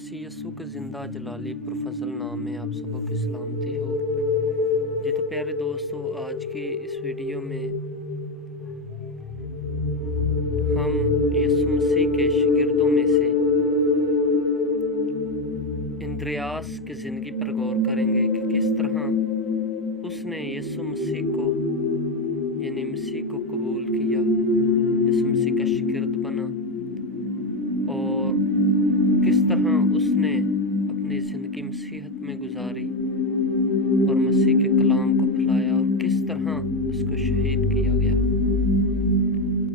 مسیح یسوع کے زندہ جلالی پرفضل نام میں آپ سبوں کی سلامتی ہو جی۔ تو پیارے دوستو، آج کی اس ویڈیو میں ہم یسوع مسیح کے شاگردوں میں سے اندریاس کی زندگی پر غور کریں گے کہ کس طرح اس نے یسوع مسیح کو یعنی مسیح کو قبول کیا، یسوع مسیح کا شاگرد بنا، اور کس طرح اس نے اپنی زندگی مسیحت میں گزاری اور مسیح کے کلام کو پھیلایا، اور کس طرح اس کو شہید کیا گیا۔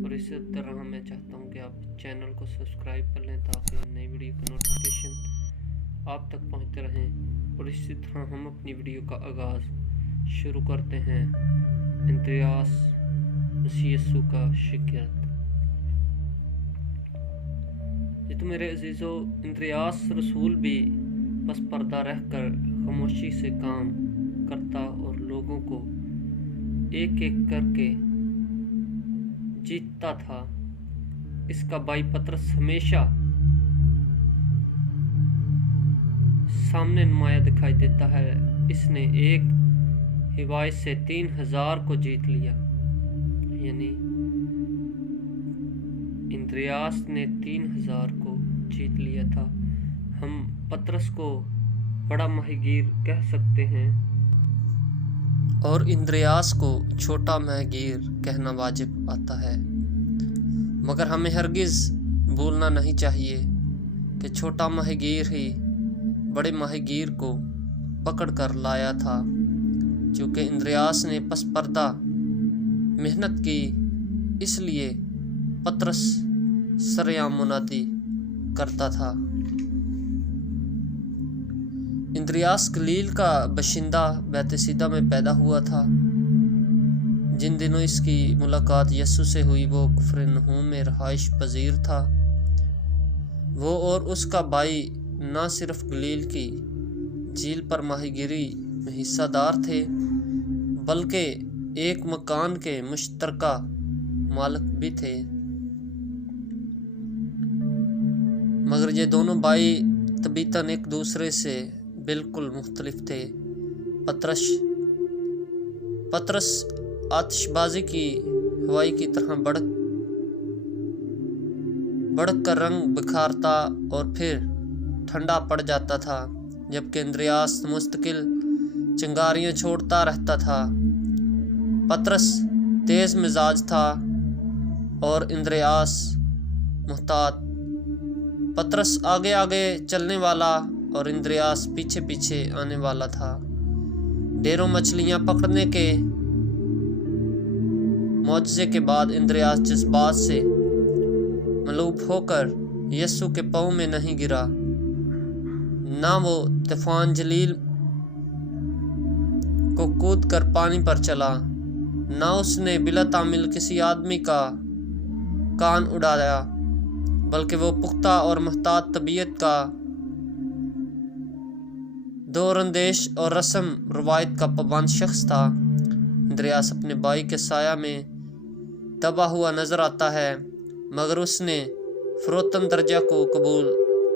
اور اسی طرح میں چاہتا ہوں کہ آپ چینل کو سبسکرائب کر لیں تاکہ نئی ویڈیو کا نوٹیفیکیشن آپ تک پہنچتے رہیں۔ اور اسی طرح ہم اپنی ویڈیو کا آغاز شروع کرتے ہیں اندریاس مسیح یسوع کا شاگرد۔ یہ تو میرے عزیزو، اندریاس رسول بھی پس پردہ رہ کر خاموشی سے کام کرتا اور لوگوں کو ایک ایک کر کے جیتتا تھا۔ اس کا بھائی پطرس ہمیشہ سامنے نمایاں دکھائی دیتا ہے۔ اس نے ایک حوائج سے 3000 کو جیت لیا، یعنی اندریاس نے 3000 کو جیت لیا تھا۔ ہم پطرس کو بڑا ماہی گیر کہہ سکتے ہیں اور اندریاس کو چھوٹا ماہی گیر کہنا واجب آتا ہے، مگر ہمیں ہرگز بھولنا نہیں چاہیے کہ چھوٹا ماہی گیر ہی بڑے ماہی گیر کو پکڑ کر لایا تھا، چونکہ اندریاس نے پس پردہ محنت کی، اس لیے پطرس سرعام منادی کرتا تھا۔ اندریاس گلیل کا باشندہ بیت سیدہ میں پیدا ہوا تھا۔ جن دنوں اس کی ملاقات یسوع سے ہوئی وہ کفرنہوم میں رہائش پذیر تھا۔ وہ اور اس کا بھائی نہ صرف گلیل کی جھیل پر ماہی گیری میں حصہ دار تھے بلکہ ایک مکان کے مشترکہ مالک بھی تھے، مگر یہ دونوں بھائی طبیعتاً ایک دوسرے سے بالکل مختلف تھے۔ پطرس آتش بازی کی ہوائی کی طرح بڑک کر رنگ بکھارتا اور پھر ٹھنڈا پڑ جاتا تھا، جبکہ اندریاس مستقل چنگاریاں چھوڑتا رہتا تھا۔ پطرس تیز مزاج تھا اور اندریاس محتاط۔ پطرس آگے آگے چلنے والا اور اندریاس پیچھے پیچھے آنے والا تھا۔ ڈھیروں مچھلیاں پکڑنے کے معجزے کے بعد اندریاس جذبات سے ملوپ ہو کر یسوع کے پاؤں میں نہیں گرا، نہ وہ طوفان جلیل کو کود کر پانی پر چلا، نہ اس نے بلا تعمل کسی آدمی کا کان اڑایا، بلکہ وہ پختہ اور محتاط طبیعت کا، دور اندیش اور رسم روایت کا پابند شخص تھا۔ اندریاس اپنے بھائی کے سایہ میں دبا ہوا نظر آتا ہے، مگر اس نے فروتن درجہ کو قبول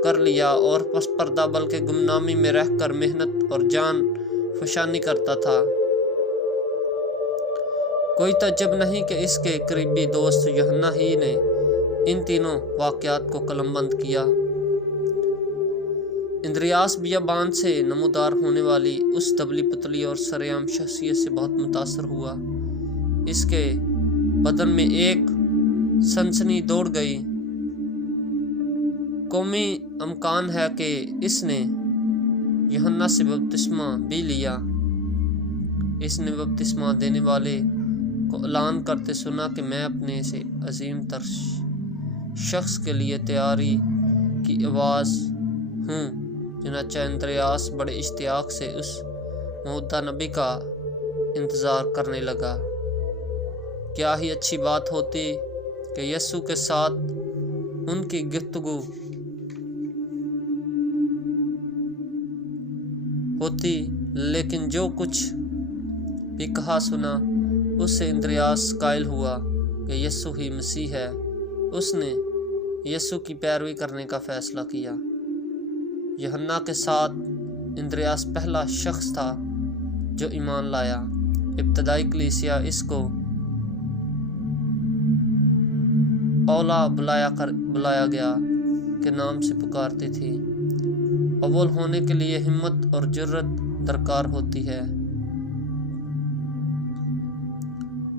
کر لیا اور پس پردہ بلکہ گمنامی میں رہ کر محنت اور جان فشانی کرتا تھا۔ کوئی تعجب نہیں کہ اس کے قریبی دوست یوحنا ہی نے ان تینوں واقعات کو قلم بند کیا۔ اندریاس بیابان سے نمودار ہونے والی اس دبلی پتلی اور سرعام شخصیت سے بہت متاثر ہوا۔ اس کے بدن میں ایک سنسنی دوڑ گئی۔ قومی امکان ہے کہ اس نے یوحنا سے بپتسمہ بھی لیا۔ اس نے بپتسمہ دینے والے کو اعلان کرتے سنا کہ میں اپنے سے عظیم تر شخص کے لیے تیاری کی آواز ہوں۔ چنانچہ اندریاس بڑے اشتیاق سے اس موعودہ نبی کا انتظار کرنے لگا۔ کیا ہی اچھی بات ہوتی کہ یسوع کے ساتھ ان کی گفتگو ہوتی، لیکن جو کچھ بھی کہا سنا اس سے اندریاس قائل ہوا کہ یسوع ہی مسیح ہے۔ اس نے یسوع کی پیروی کرنے کا فیصلہ کیا۔ یوحنا کے ساتھ اندریاس پہلا شخص تھا جو ایمان لایا۔ ابتدائی کلیسیا اس کو اولا بلایا گیا کے نام سے پکارتی تھی۔ اول ہونے کے لیے ہمت اور جرت درکار ہوتی ہے۔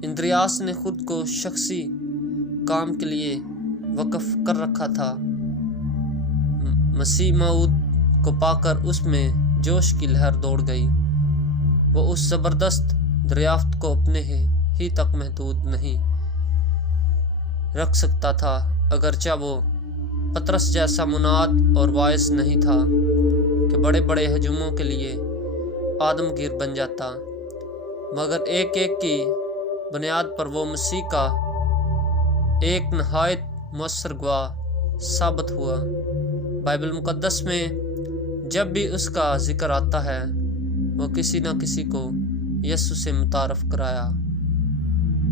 اندریاس نے خود کو شخصی کام کے لیے وقف کر رکھا تھا۔ مسیح موعود کو پا کر اس میں جوش کی لہر دوڑ گئی۔ وہ اس زبردست دریافت کو اپنے ہی تک محدود نہیں رکھ سکتا تھا، اگرچہ وہ پطرس جیسا مناد اور واعظ نہیں تھا کہ بڑے بڑے ہجوموں کے لیے آدمگیر بن جاتا، مگر ایک کی بنیاد پر وہ مسیح کا ایک نہایت مؤثر گواہ ثابت ہوا۔ بائبل مقدس میں جب بھی اس کا ذکر آتا ہے، وہ کسی نہ کسی کو یسوع سے متعارف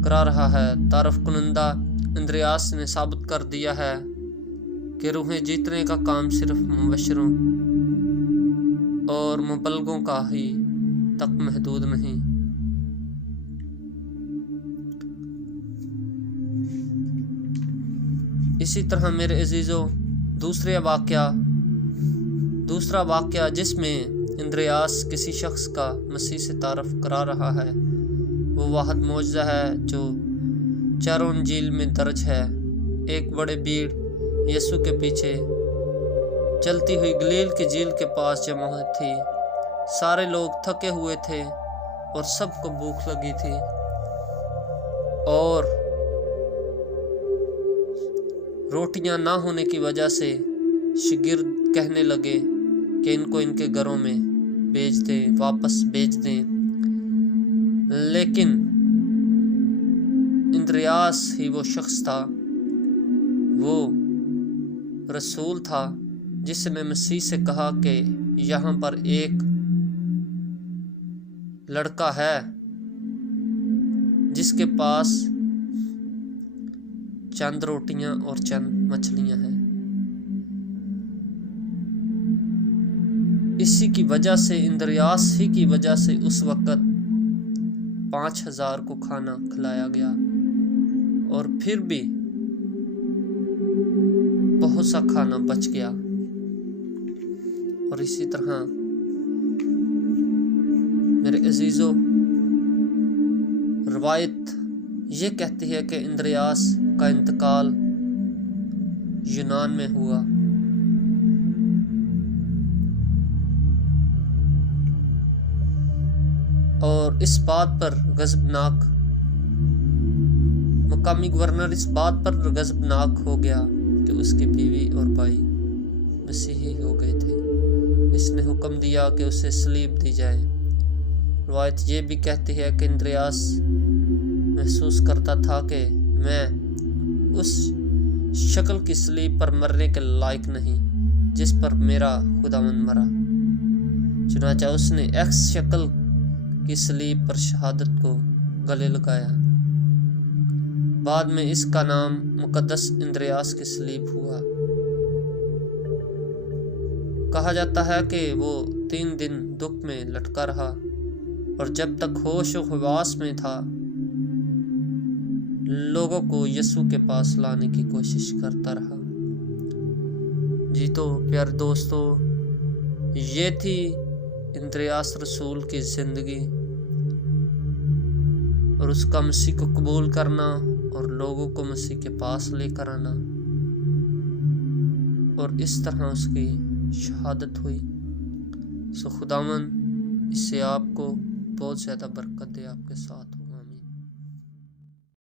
کرا رہا ہے۔ تعارف کنندہ اندریاس نے ثابت کر دیا ہے کہ روحیں جیتنے کا کام صرف مبشروں اور مبلغوں کا ہی تک محدود نہیں۔ اسی طرح میرے عزیزو، دوسرا واقعہ جس میں اندریاس کسی شخص کا مسیح سے تعارف کرا رہا ہے، وہ واحد معجزہ ہے جو چاروں انجیل میں درج ہے۔ ایک بڑی بھیڑ یسوع کے پیچھے چلتی ہوئی گلیل کی جھیل کے پاس جمع ہوئی تھی۔ سارے لوگ تھکے ہوئے تھے اور سب کو بھوک لگی تھی، اور روٹیاں نہ ہونے کی وجہ سے شاگرد کہنے لگے کہ ان کو ان کے گھروں میں واپس بھیج دیں۔ لیکن اندریاس ہی وہ شخص تھا، وہ رسول تھا جس نے مسیح سے کہا کہ یہاں پر ایک لڑکا ہے جس کے پاس چند روٹیاں اور چند مچھلیاں ہیں۔ اسی کی وجہ سے، اندریاس ہی کی وجہ سے اس وقت 5000 کو کھانا کھلایا گیا، اور پھر بھی بہت سا کھانا بچ گیا۔ اور اسی طرح میرے عزیزو، روایت یہ کہتی ہے کہ اندریاس کا انتقال یونان میں ہوا۔ اور اس بات پر غضبناک مقامی گورنر اس بات پر غضبناک ہو گیا کہ اس کی بیوی اور بھائی مسیحی ہو گئے تھے۔ اس نے حکم دیا کہ اسے صلیب دی جائے۔ روایت یہ بھی کہتی ہے کہ اندریاس محسوس کرتا تھا کہ میں اس شکل کی صلیب پر مرنے کے لائق نہیں جس پر میرا خداوند مرا، چنانچہ اس نے ایکس شکل کی صلیب پر شہادت کو گلے لگایا۔ بعد میں اس کا نام مقدس اندریاس کی صلیب ہوا۔ کہا جاتا ہے کہ وہ 3 دن دکھ میں لٹکا رہا، اور جب تک ہوش و حواس میں تھا لوگوں کو یسوع کے پاس لانے کی کوشش کرتا رہا۔ جی تو پیارے دوستو، یہ تھی اندریاس رسول کی زندگی، اور اس کا مسیح کو قبول کرنا اور لوگوں کو مسیح کے پاس لے کر آنا، اور اس طرح اس کی شہادت ہوئی۔ خداوند اس سے آپ کو بہت زیادہ برکت دے، آپ کے ساتھ ہو۔